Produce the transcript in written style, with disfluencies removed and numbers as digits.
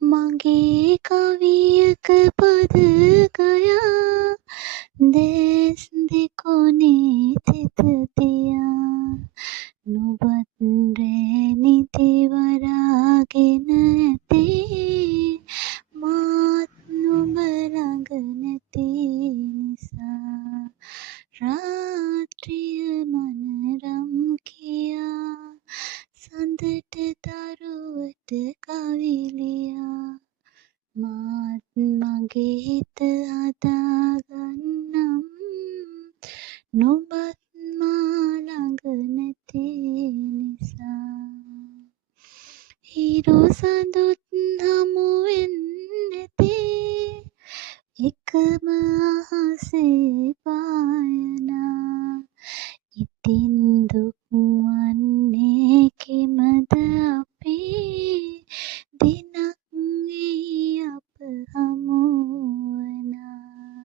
මගේ කවියක පද ගයා දැස් දෙකොනේ තෙත තියා නුඹත් රැනිති වරාගෙන ඇතේ මාත් නුඹ ළඟ නැති නිසා රාත්‍රිය මනරම් කියා සඳට දරුවට කවි ලියා මාත් මගේ හිත හදාගන්නම් නුඹත් මා ළඟ නැති නිසා හිරු සඳුත් හමුවෙන් නැතේ එකම අහසේ